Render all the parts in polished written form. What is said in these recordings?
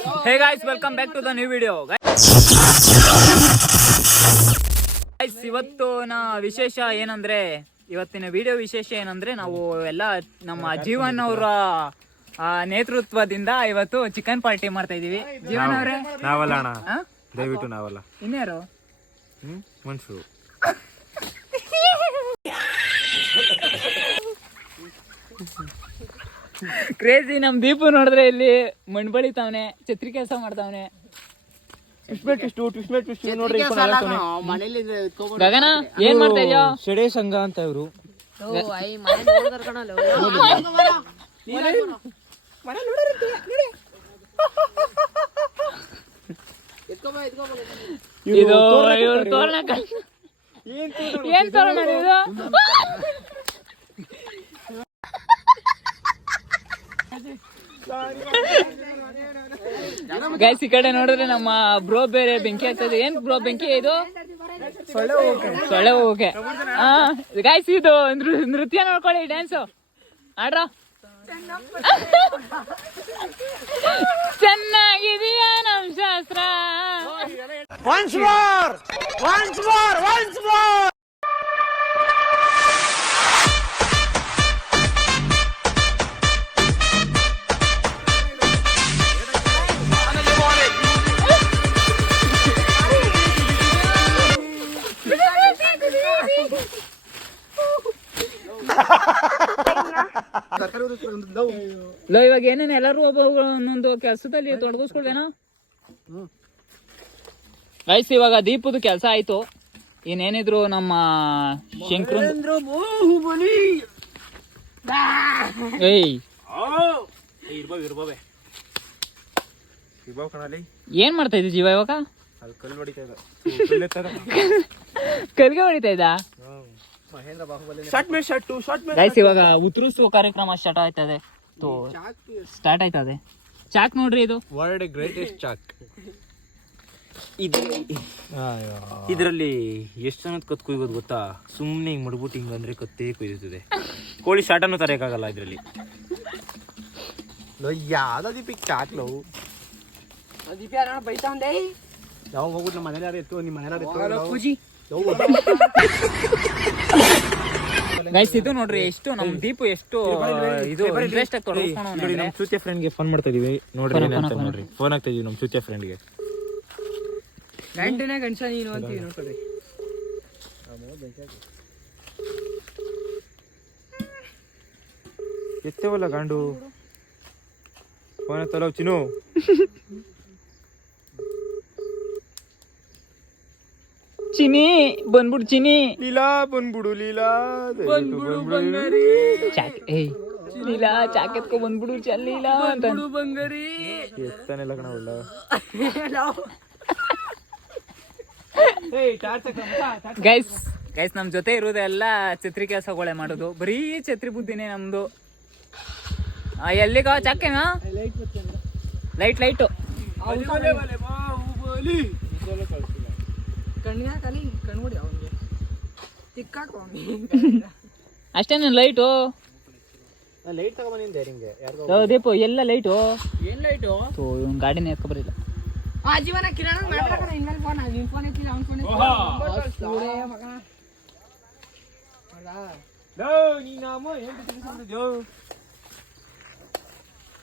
Hey guys, welcome back to the new video. Guys, ಇವತ್ತಿನ ವಿಶೇಷ ಏನಂದ್ರೆ ಇವತ್ತಿನ ವಿಡಿಯೋ ವಿಶೇಷ ಏನಂದ್ರೆ ನಾವು ಎಲ್ಲ ನಮ್ಮ ಜೀವನ್ ಅವರ ನೇತೃತ್ವದಿಂದ ಇವತ್ತು ಚಿಕನ್ ಪಾರ್ಟಿ ಮಾಡ್ತಾ ಇದೀವಿ. ಜೀವನ್ ಅವರೇ ನಾವಲ್ಲ ಅಣ್ಣ, ದಯವಿಟ್ಟು ನಾವಲ್ಲ. ಇನ್ಯಾರು? ಮನ್ಸೂರು. ಕ್ರೇಜಿ ನಮ್ ದೀಪು ನೋಡಿದ್ರೆ ಇಲ್ಲಿ ಮಣ್ಣು ಬಳಿತಾವನೆ, ಛತ್ರಿ ಕೆಲಸ ಮಾಡ್ತಾವನೆ. ಗಗನ ಏನ್ ಮಾಡ್ತಾ ಇದೀಯ? ಶೆಡೆ ಸಂಘ ಅಂತ ಇವರು. ಇದು ಇವ್ರ ತೋರಣ. ಏನ್ ತೋರಣ ಇದು? ಗೈಸ್ ಈ ಕಡೆ ನೋಡಿದ್ರೆ ನಮ್ಮ ಬ್ರೋ ಬೇರೆ ಬೆಂಕಿ ಹಚ್ಚೋದು. ಏನ್ ಬ್ರೋ ಬೆಂಕಿ ಇದು? ಸೊಳ್ಳೆ ಹೋಗಕ್ಕೆ. ಗೈಸ್ ಇದು ನೃತ್ಯ ನೋಡ್ಕೊಳ್ಳಿ, ಡ್ಯಾನ್ಸ್ ಆಡ್ರ. ಚೆನ್ನಾಗಿದೆಯಾ ನಮ್ ಶಾಸ್ತ್ರ? ಇವಾಗ ಏನೇನು ಎಲ್ಲರೂ ಒಬ್ಬೊಬ್ಬರು ಒಂದೊಂದು ಕೆಲಸದಲ್ಲಿ ತೊಡಗಿಸ್ಕೊಳ್ವೇನೋ. ಗೈಸ್ ಇವಾಗ ದೀಪದ ಕೆಲಸ ಆಯ್ತು. ಇನ್ನೇನಿದ್ರು ನಮ್ಮ ಶಂಕರ ಏನ್ ಮಾಡ್ತಾ ಇದ್ದಿ ಜೀವ ಇವಾಗ? ಕಲ್ಗೆ ಹೊಡಿತಾ ಇದ್ದ. ಗೈಸ್ ಇವಾಗ ಉತ್ತರಿಸುವ ಕಾರ್ಯಕ್ರಮ ಸ್ಟಾರ್ಟ್ ಆಯ್ತದೆ. ಚಾಕ್ ನೋಡ್ರಿ, ಇದು ವರ್ಲ್ಡ್ ಗ್ರೇಟೆಸ್ಟ್ ಚಾಕ್. ಇದರಲ್ಲಿ ಎಷ್ಟು ಜನ ಕತ್ ಕುಯ್ಯೋದು ಗೊತ್ತಾ? ಸುಮ್ಮನೆ ಹಿಂಗ್ ಮಡ್ಬಿಟ್ಟು ಹಿಂಗ್ ಅಂದ್ರೆ ಕತ್ತೇ ಕುಯ್ದಿರ್ತದೆ. ಕೋಳಿ ಶಾಟನ್ನು ತರಕಾಗಲ್ಲ ಇದ್ರಲ್ಲಿ. ಯಾವ್ದು ದೀಪಿಕ್ ಚಾಕ್ ಲವ್ ಯಾವ ಹೋಗ್ಬಿಟ್ಟು ನಮ್ಮ ಮನೇಲಿ ಇತ್ತು, ನಿಮ್ಮ ಮನೇಲಿ ಗೈಸ್ ಇದು ನೋಡ್ರಿ ಎಷ್ಟು ನಮ್ ದೀಪು ಎಷ್ಟು ಇದು ಇಂಟ್ರೆಸ್ಟ್ ಆಗಿ ತೊಡಗಿಸ್ಕೊಂಡು ನಮ್ ಚೂತ್ಯ ಫ್ರೆಂಡ್ಗೆ ಫೋನ್ ಮಾಡ್ತಾ ಇದೀವಿ. ನೋಡ್ರಿ ನೋಡ್ರಿ ಫೋನ್ ಆಗ್ತಾ ಇದೀವಿ ನಮ್ ಚೂತ್ಯ ಫ್ರೆಂಡ್ಗೆ. ಗಂಟೆನೇ ಗಂಟ ನೀನು ಅಂತೀವಿ ನೋಡ್ರಿ. ಎತ್ತೇವಲ್ಲ ಗಾಂಡು ಫೋನ್ ಎತ್ತಲ್ಲ ಚಿನ್ನು. ಚಿನಿ ಬಂದ್ಬಿಡು, ಚಿನಿ ಲೀಲಾ ಬಂದ್ಬಿಡು, ಲೀಲಾ ಬಂಗಾರಿ ಲೀಲಾ ಚಾಕ್ ಎತ್ಕೊ ಬಂದ್ಬಿಡು ಲೀಲಾ ಅಂತ ಬಂಗಾರಿ ಎತ್ತಾನೆಲ್ಲ ಕಣವಲ್ಲ. ಗೈಸ್ ನಮ್ ಜೊತೆ ಇರೋದೆಲ್ಲ ಛತ್ರಿ ಕೆಲಸಗಳೇ ಮಾಡೋದು. ಬರೀ ಛತ್ರಿ ಬುದ್ಧಿನೇ ನಮ್ದು. ಎಲ್ಲಿಗ ಚಾಕೇನಾ? ಲೈಟು ಅಷ್ಟೇನ ಲೈಟು ದೀಪು ಎಲ್ಲ ಲೈಟು. ಏನ್ ಲೈಟು? ಇವನ್ ಗಾಡಿನ ಎತ್ಕೊ ಬರಿಲ್ಲ.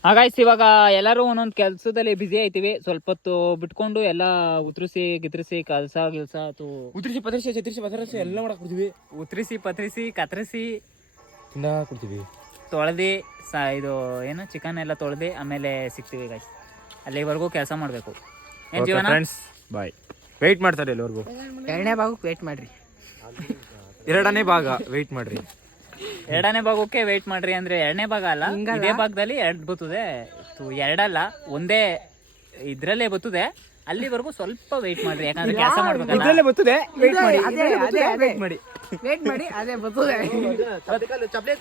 ಹಾಗಾಯ್ತು ಇವಾಗ ಎಲ್ಲರೂ ಒಂದೊಂದು ಕೆಲಸದಲ್ಲಿ ಬಿಸಿ ಆಯ್ತೀವಿ. ಸ್ವಲ್ಪ ಹೊತ್ತು ಬಿಟ್ಕೊಂಡು ಎಲ್ಲ ಉತ್ತರಿಸಿ ಗಿತ್ರಿಸಿ ಕೆಲಸ ಉತ್ತರಿಸಿ ಪತ್ರಿಸಿ ಛತ್ರಿಸಿ ಪತ್ರಿಸಿ ಎಲ್ಲ ಮಾಡಕ್ ಕೊಡ್ತೀವಿ. ಉತ್ತರಿಸಿ ಪತ್ರಿಸಿ ಕತ್ತರಿಸಿ ಕೊಡ್ತೀವಿ. ತೊಳೆದಿ ಇದು ಏನು ಚಿಕನ್ ಎಲ್ಲ ತೊಳೆದಿ ಆಮೇಲೆ ಸಿಗ್ತೀವಿ ಗೈಸ್. ಅಲ್ಲಿವರೆಗೂ ಕೆಲಸ ಮಾಡಬೇಕು. ಏನ್ ಜೀವನ? ಬಾಯ್. ವೆಯ್ಟ್ ಮಾಡ್ತಾರೆ ಎಲ್ಲವರೆಗೂ. ಎರಡನೇ ಭಾಗಕ್ಕೆ ವೆಯ್ಟ್ ಮಾಡ್ರಿ. ಎರಡನೇ ಭಾಗ ವೆಯ್ಟ್ ಮಾಡ್ರಿ. ಎರಡನೇ ಭಾಗಕ್ಕೆ ವೆಯ್ಟ್ ಮಾಡ್ರಿ ಅಂದ್ರೆ ಎರಡನೇ ಭಾಗ ಅಲ್ಲ, ಇದೇ ಭಾಗದಲ್ಲಿ ಎರಡು ಬರ್ತದೆ. ಎರಡಲ್ಲ ಒಂದೇ ಇದ್ರಲ್ಲೇ ಬರ್ತದೆ. ಅಲ್ಲಿವರೆಗೂ ಸ್ವಲ್ಪ ವೆಯ್ಟ್ ಮಾಡ್ರಿ, ಯಾಕಂದ್ರೆ ಕೆಲಸ ಮಾಡ್ಬೇಕಲ್ಲ. ಇದ್ರಲ್ಲೇ ಬರ್ತದೆ, ವೆಯ್ಟ್ ಮಾಡಿ. ವೆಯ್ಟ್ ಮಾಡಿ ಅದೇ ಬರ್ತದೆ. ಚಪ್ಲಿ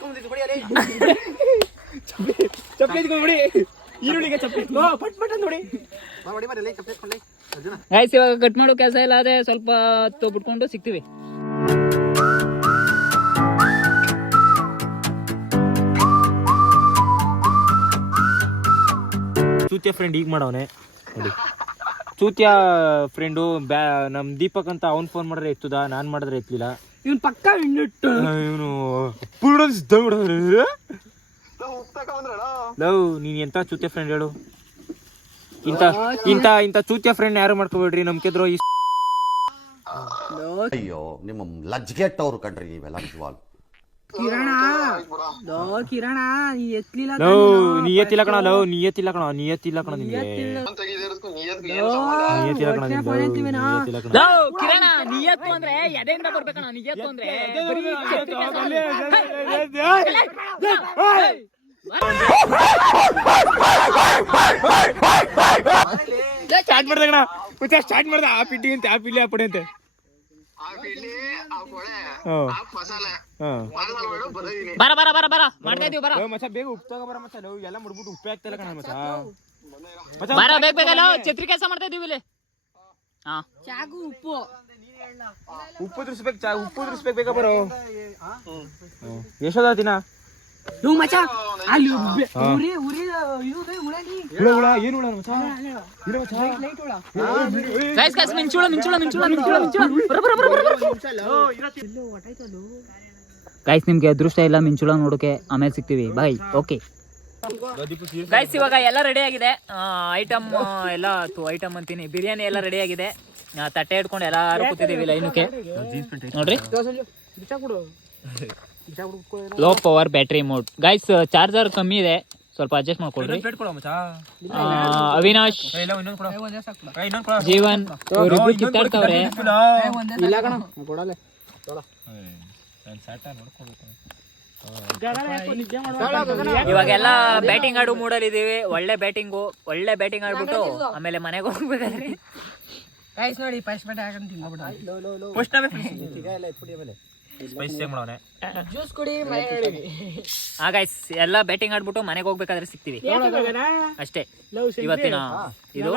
ಎತ್ಕೊಂಡ್ಬಿಡಿ, ಈರುಳ್ಳಿಗೆ ಚಪ್ಲಿ ಪಟ್ ಪಟ್ ನೋಡಿ. ಗೈಸ್ ಇವಾಗ ಕಟ್ ಮಾಡೋ ಕೆಲಸ ಇಲ್ಲ, ಅದೇ ಸ್ವಲ್ಪ ಹೊತ್ತು ಬಿಟ್ಕೊಂಡು ಸಿಗ್ತೀವಿ. ಚೂತ್ಯ ಫ್ರೆಂಡ್ ಈಗ ಮಾಡವನೆ ನೋಡಿ. ಚೂತ್ಯ ಫ್ರೆಂಡು ನಮ್ ದೀಪಕ್ ಅಂತ ಅವ್ನು ಫೋನ್ ಮಾಡಿದ್ರೆ ಎತ್ತುದ, ನಾನ್ ಮಾಡಿದ್ರೆ ಎತ್ತಲಿಲ್ಲ. ಇವ್ನು ಪಕ್ಕ ಇವನು ಲವ್ ನೀನ್ ಎಂತ ಚೂತ್ಯ ಫ್ರೆಂಡ್ ಹೇಳು. ಇಂತ ಚೂತ್ಯ ಫ್ರೆಂಡ್ ಯಾರು ಮಾಡ್ಕೋಬೇಡ್ರಿ. ನಂಬಿಕೆದ್ರು ಅಯ್ಯೋ ನಿಮ್ಮ ಲಜ್ಗೆಟ್ಟವ್ರು ಕಣ್ರಿ ನೀವೆಲ್ಲ ನಿಜವಾಗ್ಲು. ಕಿರಣ ನೀ ಎತ್ತಲಿಲ್ಲ ನಿಯತ್ತಿಲ್ಲ ಕಣ ಲವ್, ನಿಯತ್ತಿಲ್ಲ ಕಣ ನಿನ್ಗೆ. ಕಿರಣ ನಿಯತ್ತು ಅಂದ್ರೆ ಎದೆಯಿಂದ ಬರ್ಬೇಕಣ. ನಿಯತ್ತು ಅಂದ್ರೆ ಸ್ಟಾರ್ಟ್ ಮಾಡ್ದೆ ಕಣ, ಸ್ಟಾರ್ಟ್ ಮಾಡ್ದೆ. ಆ ಪಿಡ್ಡಿ ಅಂತೆ, ಆ ಪಿಲ್ಲಿ ಆ ಪಡೆ ಅಂತೆ. ಬರ ಮಾಡ್ತಾ ಇದೀವಿ. ಬರ ಮಚ್ಚ ಬೇಗ ಉಪ್ಪು ತಗೋಬರ ಮಚ್ಚ. ಲವ್ ಎಲ್ಲ ಮುಡ್ಬಿಟ್ಟು ಉಪ್ಪೆ ಆಗ್ತಿಲ್ಲ ಕಣ ಮಚ್ಚ. ಬರ ಬೇಕಲ್ಲ ಛತ್ರಿ ಕೆಲಸ ಮಾಡ್ತಾ ಇದೀವಿ ಇಲ್ಲಿ. ಚಾಕು ಉಪ್ಪು ದುರ್ಸ್ಬೇಕು ಬೇಗ ಬರೋ. ಎಷ್ಟೋದ ದಿನ ಮಚ್ಚ ಅಲ್ಲಿ ಗೈಸ್ ನಿಮ್ಗೆ ಅದೃಷ್ಟ ಇಲ್ಲ ಮಿಂಚುಳ ನೋಡೋಕೆ, ಆಮೇಲೆ ಸಿಗ್ತೀವಿ ಬಾಯ್. ಓಕೆ ಗೈಸ್ ಇವಾಗ ಎಲ್ಲ ರೆಡಿ ಆಗಿದೆ. ಐಟಮ್ ಎಲ್ಲ ಐಟಮ್ ಅಂತೀನಿ, ಬಿರಿಯಾನಿ ಎಲ್ಲ ರೆಡಿ ಆಗಿದೆ. ತಟ್ಟೆ ಹಿಡ್ಕೊಂಡು ಎಲ್ಲಾರು ಕೂತಿದ್ದೀವಿ ಲೈನಕ್ಕೆ ನೋಡ್ರಿ. Low power battery mode guys. Charger ಕಮ್ಮಿ ಇದೆ, ಸ್ವಲ್ಪ ಅಡ್ಜಸ್ಟ್ ಮಾಡ್ಕೊಳ್ರಿ. ಅವಿನಾಶ್, ಜೀವನ್ ಇವ್ರಿಬ್ರು ಕಿತ್ತಾಡ್ತಾವ್ರೆ. ಇವಾಗೆಲ್ಲ ಬ್ಯಾಟಿಂಗ್ ಆಡು ಮೂಡಲ್ಲಿ ಇದೀವಿ. ಒಳ್ಳೆ ಬ್ಯಾಟಿಂಗ್ ಆಡ್ಬಿಟ್ಟು ಆಮೇಲೆ ಮನೆಗೆ ಹೋಗ್ಬೇಕಾದ್ರೆ ನೋಡಿ ಗೈಸ್ ಎಲ್ಲ ಬ್ಯಾಟಿಂಗ್ ಆಡ್ಬಿಟ್ಟು ಮನೆಗೆ ಹೋಗ್ಬೇಕಾದ್ರೆ ಸಿಗ್ತೀವಿ ಅಷ್ಟೇ ಇವತ್ತಿನ ಇದು.